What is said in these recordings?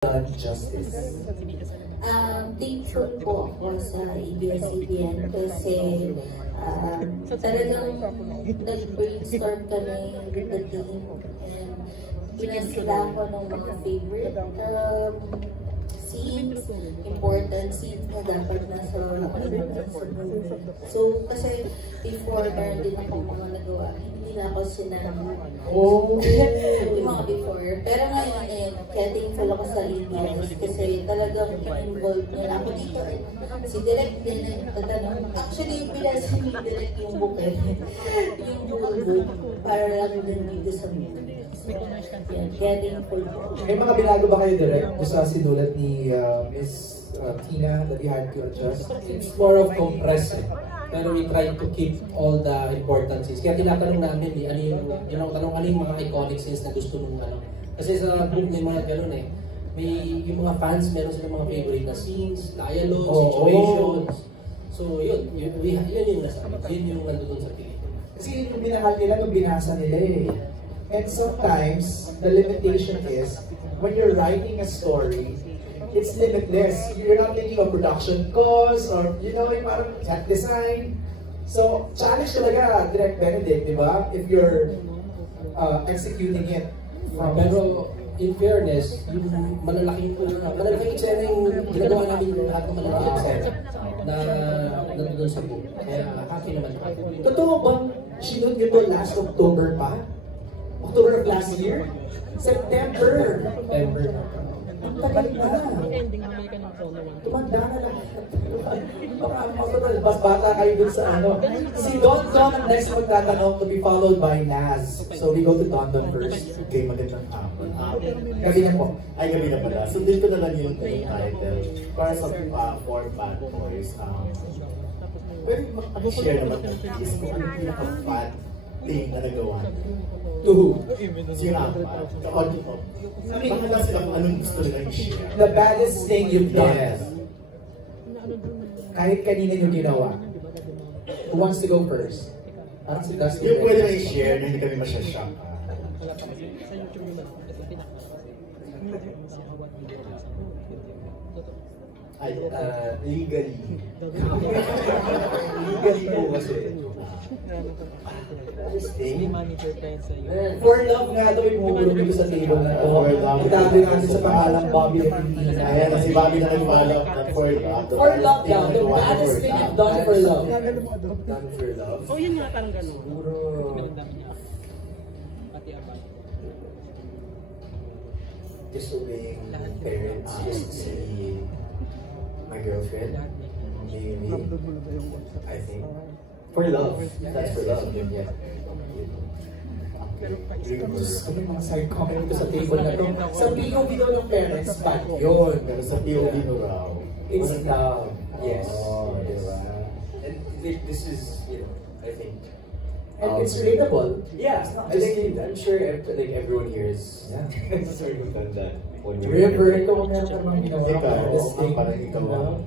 Justice? Thankful po ako sa ABS-CBN kasi talagang nag-brainstorm kami with the team and pinasila ko ng mga favorite scenes, important scenes na dapat nasa movie. So, kasi before, meron din akong mga nagawa, hindi na ako sinama. Yung mga before. Pero ngayon, kaya thankful ako sa ABS kasi talagang involved nila ako dito. Si Direk din nagtatanong. Actually, yung pinasa ni Direk yung bukit, yung book, para lang din dito sa movie. Kaya thankful po. May mga binago ba kayo direct sa sinulat ni Miss Tina that you had to adjust? It's more of compressed pero we try to keep all the important scenes. Kaya tinatanong namin ano yung mga iconic scenes na gusto nung ano. Kasi sa book may mga ganun may yung mga fans meron silang mga favorite na scenes, dialogue, situations. So yun yung nandun sa pelikula. Kasi yung minahal nila nung binasa nila And sometimes, the limitation is, when you're writing a story, it's limitless. You're not thinking of production costs or, yung parang set design. So, challenge talaga, Direct Benedict, di ba? If you're executing it. Pero, in fairness, yung malalaking eksena yung ginagawa namin yung lahat ng malalaking eksena na nandun sa book. Kaya happy naman. Totoo bang sinunod nyo to last October pa? October of last year? September! Ang tagal na! Tumanda na lahat. Mas bata kayo dun sa Si Don ang next magtatanong to be followed by Naz. So we go to Don first. Okay, magandang hapon. Gabi na po. Ay, gabi na pala. So dito na lang yung title. Para sa For Bad Boys. Pwede mag-share naman ng piece kung ano yung pinaka-bad thing na nagawa. Si Rafa. Sabihin mo lang sila kung anong gusto nila i-share. The baddest thing you've done. Kahit kanina yung ginawa. Who wants to go first? Parang si Dusty. Yung pwede na i-share na hindi kami masyashock. Ay, legally. Legally po kasi. For Love nga ito, may pumulong dito sa table na ito. Itabi natin sa pangalang Bobby Argentina. Ayan, si Bobby na nag-follow up For Love. For Love daw, the baddest thing you've done for love. Done for love. Oh, yun nga, parang gano'n. Siguro, disobeying parents just to see my girlfriend. Maybe, I think. For love. That's for love. Yeah. Gusto ko yung mga side comment ko sa table na ito. Sa POV daw ng parents, bad yun. Pero sa POV mo raw. It's love. Yes. Oh, diba? And this is, I think. And it's relatable. Yeah, I'm sure everyone here is sort of done that. River, ito kung meron ka bang ginawa. Parang ikaw.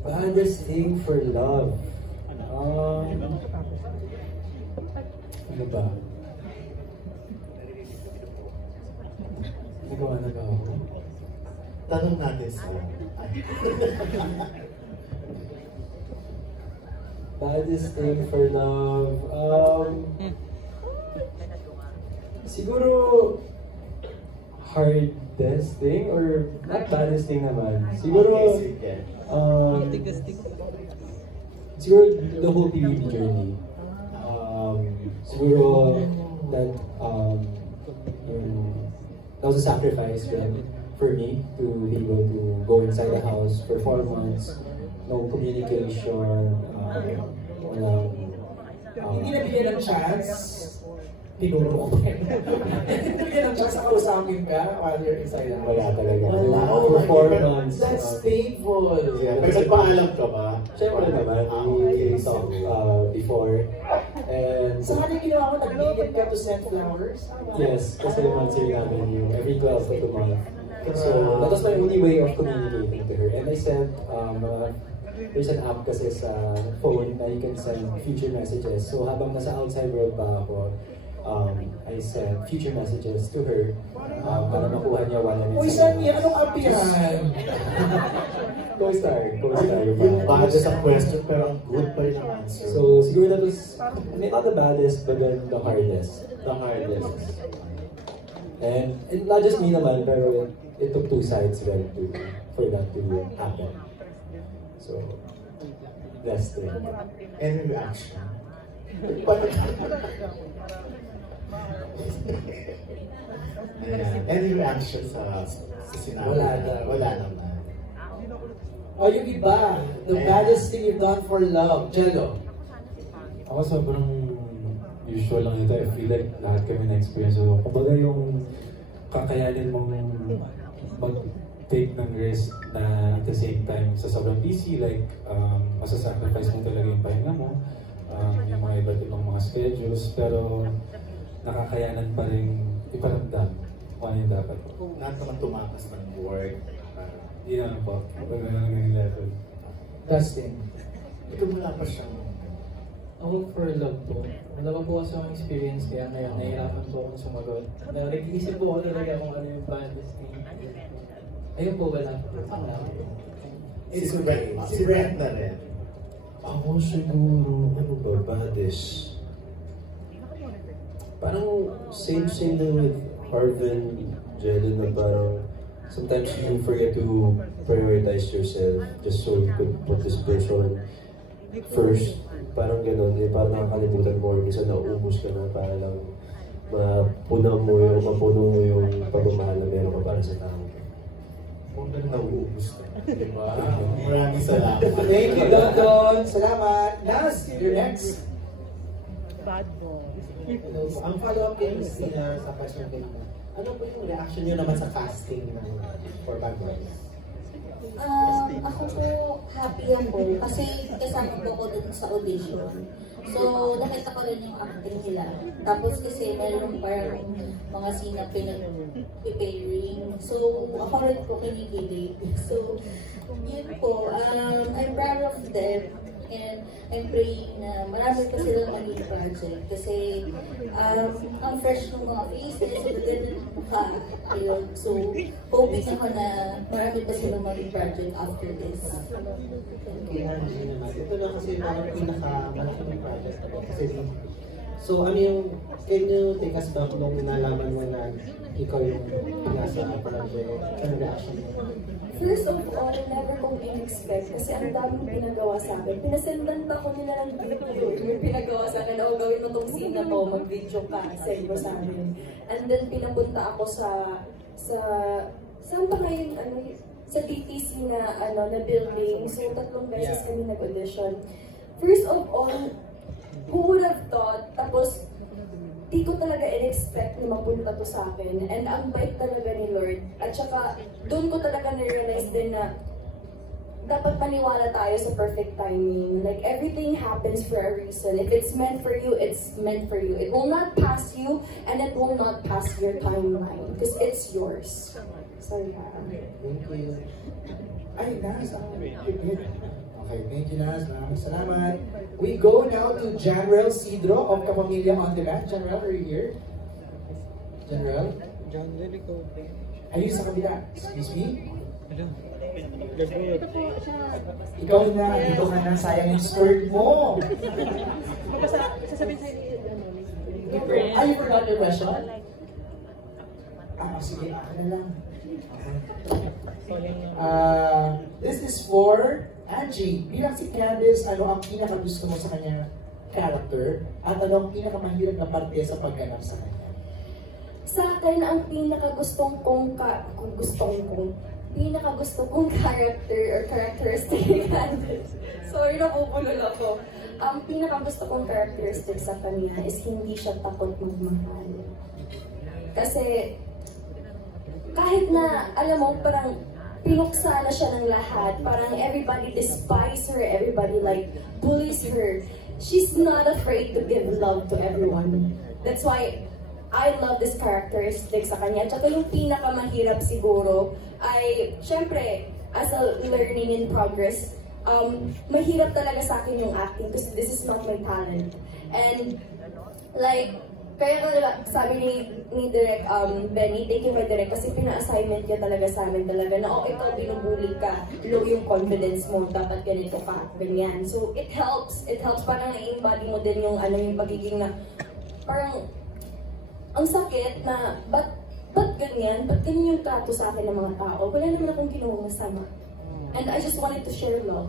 Baddest thing for love. Ano ba? Nagawa ko. Tanong natin sila. Baddest thing for love. Siguro hardest thing or not baddest thing naman. Siguro siguro the whole PBB journey. Siguro that that was a sacrifice for me to be able to go inside the house for 4 months. No communication. Hindi nabigyan ng chance. Tinuro ko pa. Hindi nabigyan ng chance na kausapin ka while you're inside the house. Wala talaga. For 4 months. That's painful. Yeah, pero nagpaalam ka ba? Siyempre naman, we talked before. And So ano yung ginawa mo? Nagbigyan ka to send flowers? yes, kasi monthly namin yung every 12th of the month. So that was my only way of communicating to her. And I sent, there's an app kasi sa phone na you can send future messages. So habang nasa outside world pa ako, I sent future messages to her para makuha niya one minute. Uy, Sunny, anong app yan? Co-star. Yung bad sa question, pero ang good pa rin ang answer. So, siguro that was, not the baddest, but then the hardest. And not just me naman, pero it took two sides then for that to happen. So, blessed thing. Any reaction? Any reaction sa sinabi? Wala naman. O yung iba, the baddest thing you've done for love, Jello. Ako sobrang usual lang ito. I feel like lahat kami na-experience. So, kumbaga yung kakayanin mong mag-take ng risk na at the same time sa sobrang busy, like masasacrifice mo talaga yung pahinga mo, yung mga iba't ibang mga schedules, pero nakakayanan pa rin iparamdam kung ano yung dapat. Lahat naman tumakas ng work. Hindi naman po. Wala naman yung level. Dustin. Ito wala pa siyang... Ako for love po. Wala pa po kasi akong experience kaya ngayon nahihirapan po akong sumagot. Nag-iisip po ako talaga kung ano yung baddest thing. Ayun po, wala po. Si Brent na rin. Ako siguro, ano ba, baddest? Parang same din with Harvin, Jelly, na parang sometimes you forget to prioritize yourself just so you could put this person first. Parang gano'n, parang nakakalimutan mo or minsan nauubos ka na para lang mapuno mo yung pagmamahal na meron ka para sa tao. Kung lang nauubos ka. Diba? Maraming salamat. Thank you, Don. Salamat. Nas, you're next. Bad boy. Ang follow-up kay Christina sa question kanina, ano po yung reaction niyo naman sa casting for Bad Boys? Ako po, happy ako kasi kasama po ko dun sa audition. So, nakita ko rin yung acting nila. Tapos kasi mayroon parang mga scene na pinag-preparing. So, ako rin po kinikilig. So, yun po, I'm proud of them. And I'm praying na marami pa silang maging project kasi ang fresh ng mga faces, maganda ng mukha. Ayun. So, hoping ako na marami pa silang maging project after this. Okay, Angie naman. Ito na kasi parang pinaka-malaki ng project. Kasi, so, ano yung, can you take us back nung nalaman mo na ikaw yung nasa project? Ano reaction mo? First of all, never kong in-expect kasi ang daming pinagawa sa akin. Pinasendan pa ako nila ng video. Yung pinagawa sa akin, o gawin mo tong scene na to, mag-video ka, send mo sa amin. And then pinapunta ako saan pa ngayon, sa TTC na, na building. So, 3 beses kami nag-audition. First of all, who would have thought, tapos, di ko talaga in-expect na mapunta to sa akin. And ang bait talaga ni Lord. At saka, doon ko talaga na-realize din na dapat maniwala tayo sa perfect timing. Like, everything happens for a reason. If it's meant for you, it's meant for you. It will not pass you, and it will not pass your timeline. Because it's yours. Sorry, Thank you. Ay, Nas. Okay, thank you, Nas. Maraming salamat. We go now to Janrel Sidro of Kapamilya On Demand. Janrel, are you here? Janrel? Ayun sa kabila. Excuse me? Ikaw na, dito ka na, sayang yung skirt mo. Ay, you forgot your question? Sige, ako na lang. This is for Angie. Bilang si Candice, ano ang pinakagusto mo sa kanya character at ano ang pinakamahirap na parte sa pagganap sa kanya? Sa akin, ang pinakagusto kong character or characteristic ni Candice. Sorry, napupulol ako. Ang pinakagusto kong characteristic sa kanya is hindi siya takot magmahal. Kasi, kahit na, alam mo, parang pinuksa na siya ng lahat. Parang everybody despise her, everybody like bullies her. She's not afraid to give love to everyone. That's why I love this characteristic sa kanya. Tsaka yung pinakamahirap siguro ay, syempre, as a learning in progress, mahirap talaga sa akin yung acting because this is not my talent. And like, kaya sabi ni Direk Benny, thank you kay Direk kasi pina-assignment niya talaga sa amin talaga na ikaw binubuli ka, low yung confidence mo, dapat ganito ka, ganyan. So it helps parang na-embody mo din yung yung pagiging na parang ang sakit na ba't ganyan yung trato sa akin ng mga tao, wala naman akong ginawang masama. And I just wanted to share love.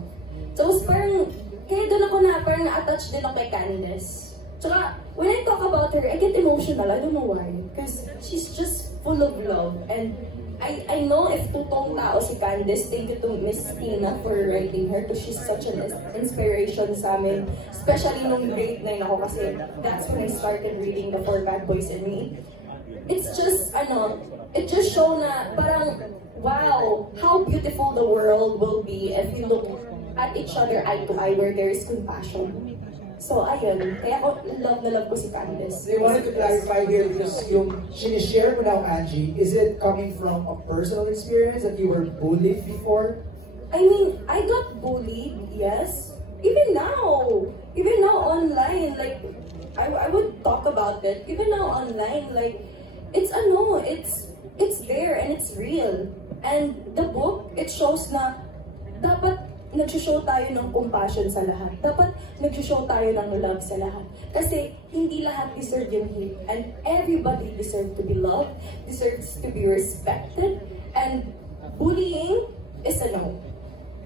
So parang kaya doon ako na parang na-attach din ako kay Candice. Tsaka, when I talk about her, I get emotional. I don't know why. Because she's just full of love. And I know if totoong tao si Candice, thank you to Miss Tina for writing her because she's such an inspiration sa amin. Especially nung grade 9 ako kasi that's when I started reading The 4 Bad Boys in Me. It's just, it just show na parang, wow, how beautiful the world will be if you look at each other eye to eye where there is compassion. So, ayun. Kaya ako, love na love ko si Candice. They wanted to clarify here because yung sinishare mo now, Angie, is it coming from a personal experience that you were bullied before? I mean, I got bullied, yes. Even now online, like, I would talk about it. Even now online, like, it's there and it's real. And the book, it shows na dapat nag-show tayo ng compassion sa lahat. Dapat nag-show tayo ng love sa lahat. Kasi hindi lahat deserve yung hate. And everybody deserves to be loved, deserves to be respected. And bullying is a no.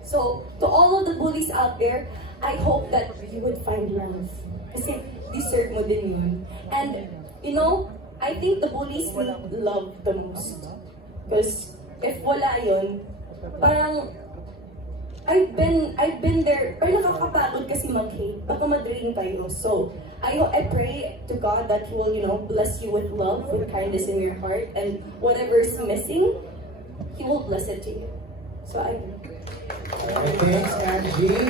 So, to all of the bullies out there, I hope that you would find love. Kasi deserve mo din yun. And, I think the bullies need love the most. Because if wala yun, parang I've been there, pero nakakapagod kasi mag-hate. Baka ma-drain kayo. So, I pray to God that He will, bless you with love, with kindness in your heart, and whatever is missing, He will bless it to you. So, Thanks, Angie.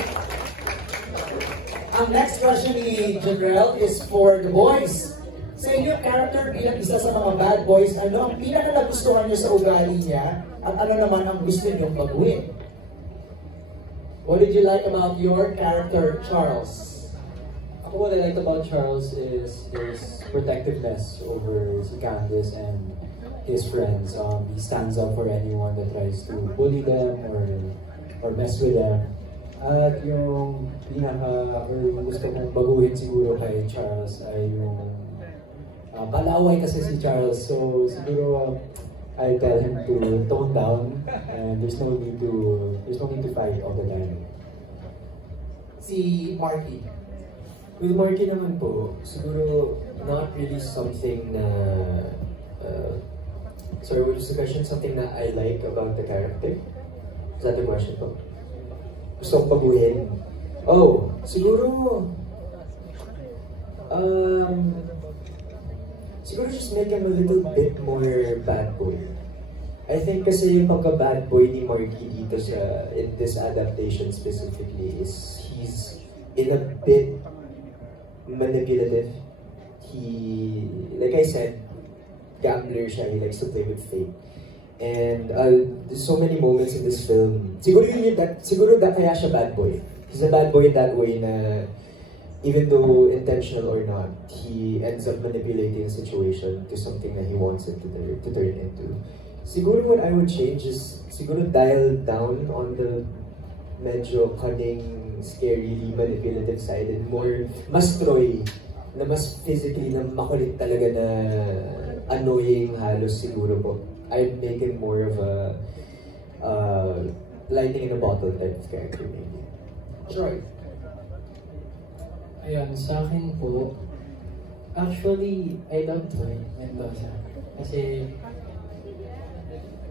Ang next question ni Janrel is for the boys. Sa inyong character bilang isa sa mga bad boys, ano ang pinaka-nagustuhan niyo sa ugali niya at ano naman ang gusto niyong baguhin? What did you like about your character, Charles? What I liked about Charles is his protectiveness over si Candice and his friends. He stands up for anyone that tries to bully them or mess with them. At yung gusto kong baguhin siguro kay Charles ay yung palaway kasi si Charles. So siguro I tell him to tone down and there's no need to fight all the time. Si Marky. With Marky naman po, siguro not really something na sorry, what was the question? Something that I like about the character? Is that the question po? Gusto kong baguhin. Oh, siguro siguro just make him a little bit more bad boy. I think kasi yung pagka-bad boy ni Marky dito in this adaptation specifically is he's in a bit manipulative. He, like I said, gambler siya. He likes to play with fate. And there's so many moments in this film. Siguro kaya siya bad boy. He's a bad boy in that way na even though intentional or not, he ends up manipulating a situation to something that he wants it to turn into. Siguro what I would change is siguro dial down on the medyo cunning, scary, manipulative side and more mas Troy, na mas physically, na makulit talaga na annoying halos siguro po. I'd make him more of a lightning in a bottle type of character maybe. Troy. Ayun, sa akin po, actually, I love Troy Mendoza. Kasi,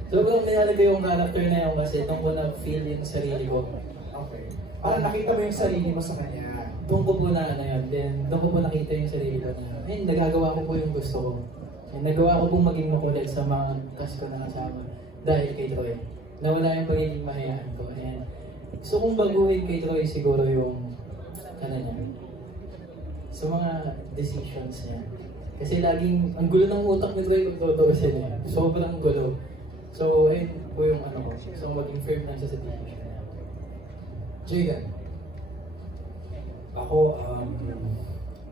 sobrang nilalagay yung character na yun kasi doon ko na-feel yung sarili ko. Okay. Parang nakita mo yung sarili mo sa kanya. Doon ko po na doon ko po nakita yung sarili ko na, nagagawa ko po yung gusto ko. Nagawa ko pong maging makulit sa mga cast ko na kasama dahil kay Troy. Nawala yung pagiging mahayaan ko. And, so kung baguhin kay Troy siguro yung niya, sa mga decisions niya. Kasi laging, ang gulo ng utak ni Troy kung tutuusin niya. Sobrang gulo. So, ayun po yung ko. So, maging firm lang siya sa decision niya. Jaden. Ako,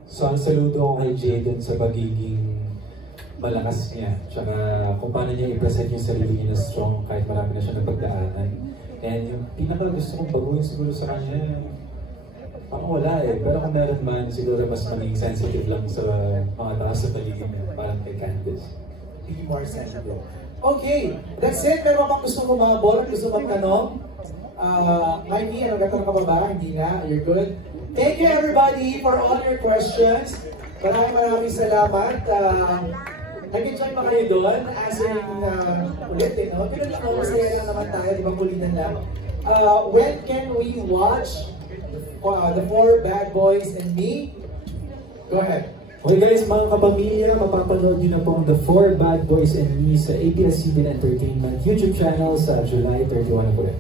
So ang saludo ko kay Jaden sa pagiging malakas niya, tsaka kung paano niya i-present yung sarili niya na strong kahit marami na siya napagdaanan. And yung pinaka gusto kong baguhin siguro sa kanya, parang wala eh. Pero kung meron man, siguro mas maging sensitive lang sa mga tao sa paligid niya, parang kay Candice. Be more sensitive. Okay, that's it. Meron bang gusto mo mga bola? Gusto mo tanong? Mikey, ano gatanong ka ba ba? Hindi na? You're good? Thank you everybody for all your questions. Maraming salamat. Nag-enjoy pa kayo doon, answering ulit eh, no? Pero masaya lang naman tayo, di ba kulitan lang? When can we watch the 4 Bad Boys and Me? Go ahead. Okay guys, mga kapamilya, mapapanood nyo na po ang The 4 Bad Boys and Me sa ABS-CBN Entertainment YouTube channel sa July 31 po rin.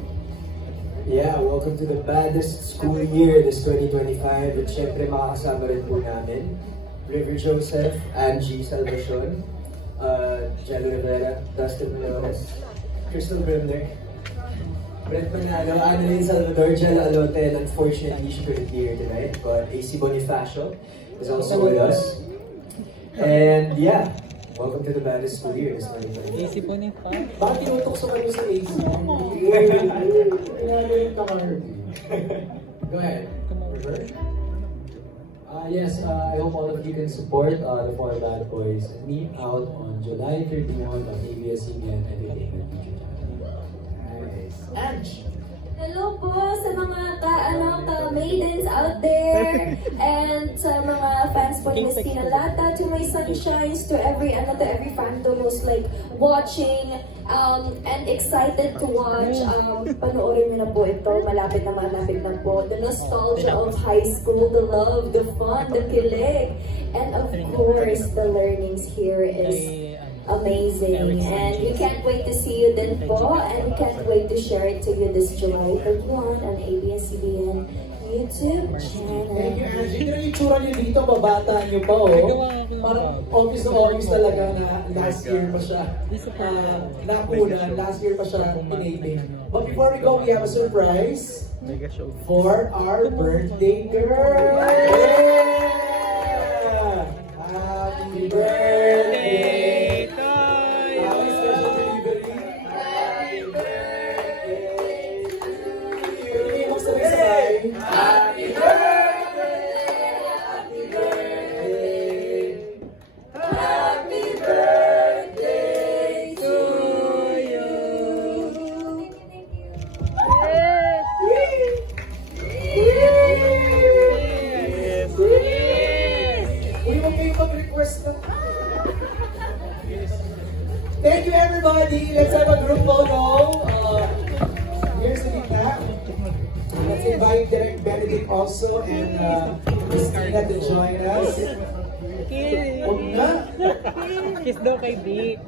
Yeah, welcome to the baddest school year this 2025. At syempre makakasama rin po namin River Joseph, Angie Salvacion, Jello Rivera, Dustin Flores, Crystal Brimler, Brett Manalo, Annalyn Salvador, Jello Alote, and unfortunately she couldn't be here tonight, but AC Bonifacio is also with us. And yeah, welcome to the baddest school year this 2025. AC Bonifacio. Bakit tinutokso kayo sa AC? Go ahead. Yes, I hope all of you can support the 4 Bad Boys and Me out on July 31 on ABS-CBN Entertainment YouTube channel. Nice. Ange! Hello po sa mga maidens out there and sa mga fans po ni Miss Tina Lata, to my sunshines, to every fandom who's like watching and excited to watch. Panoorin nyo na po ito, malapit na po. The nostalgia of high school, the love, the fun, the kilig, and of course the learnings here is amazing, and we can't wait to see you then po, and we can't wait to share it to you this July 31 on ABS-CBN YouTube channel. Thank you, Angie. Ito yung itsura niyo dito, babata niyo pa, oh. Parang office to office talaga na last year pa siya. Last year pa siya pinaging. But before we go, we have a surprise for our birthday girl! Yeah! Happy birthday! Happy birthday, happy birthday, happy birthday to you. Yes! Yes! Uy, huwag kayo mag-request na. Thank you everybody. Let's have a group photo. Here's the gitna. Let's invite Derek Benedict also and Christina to join us. Huwag na. Kiss daw kay Vic.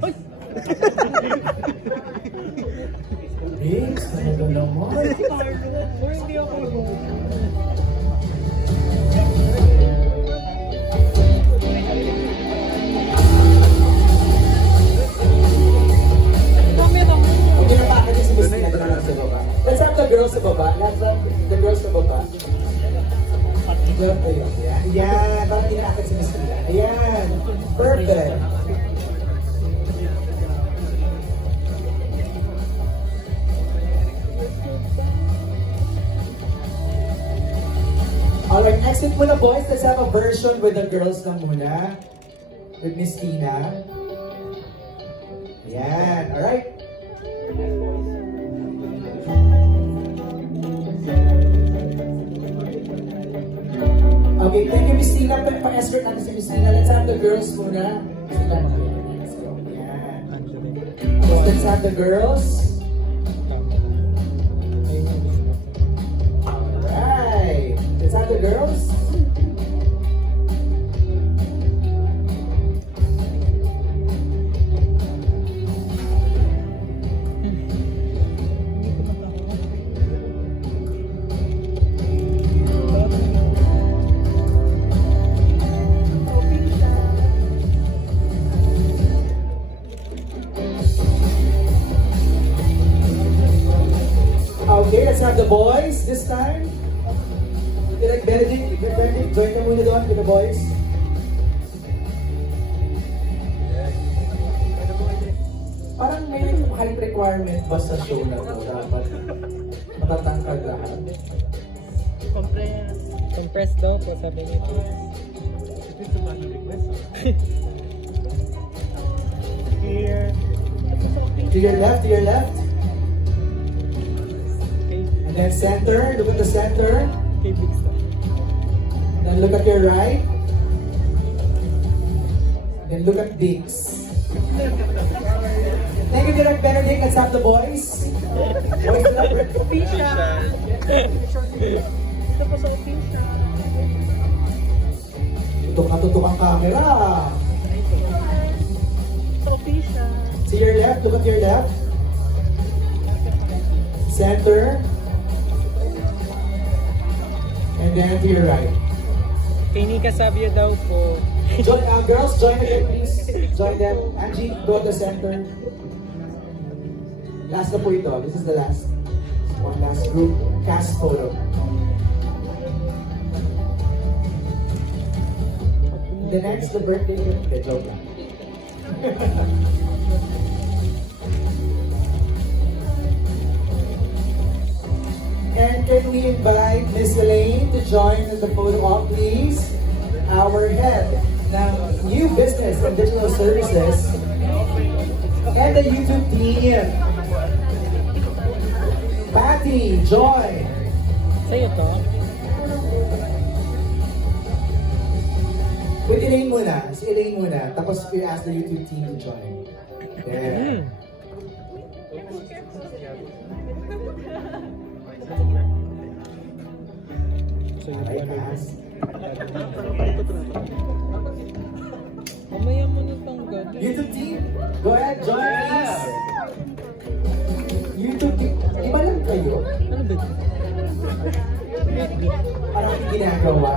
Vince, talaga naman. Hindi ako. Okay na pa, si Christina sa baba. Let's have the girls sa baba. Let's have the girls sa baba. Ayan, parang tinakit si Christina. Ayan, perfect. Alright, exit muna boys. Let's have a version with the girls na muna. With Miss Tina. Ayan, alright. Okay, thank you Miss Tina. Pa-escort natin si Miss Tina. Let's have the girls muna. Let's go. Ayan. Let's have the girls. Alright. Let's have the girls. Okay, let's have the boys this time. Direct Benedict, join ka muna doon with the boys. Parang may height requirement ba sa show na to? Dapat matatangkad lahat. Compress daw po, sabi niya. Here. To your left, to your left. Okay. And then center, look at the center. Okay, big stuff. Then look at your right. Then look at Biggs. Thank you, Direct Benedict. Let's have the boys. Boys, Official. Ito po sa official. tutok ang camera. Sa official. To your left, look at your left. Center. And then to your right. Kay Nika Sabio daw po. Girls, join again, please. Join them. Angie, go to the center. Last na po ito. This is the last. One last group cast photo. The next, the birthday. Okay, joke lang. And can we invite Miss Elaine to join in the photo op, please? Our head ng New Business and Digital Services and the YouTube team. Patty, join. Sa'yo to? With Elaine muna. Si Elaine muna. Tapos we ask the YouTube team to join. Yeah. So yung Alright, brother. guys. Mamaya mo na tanggal. YouTube team, go ahead, join please. YouTube team, iba lang kayo. Ano ba ito? Parang ginagawa.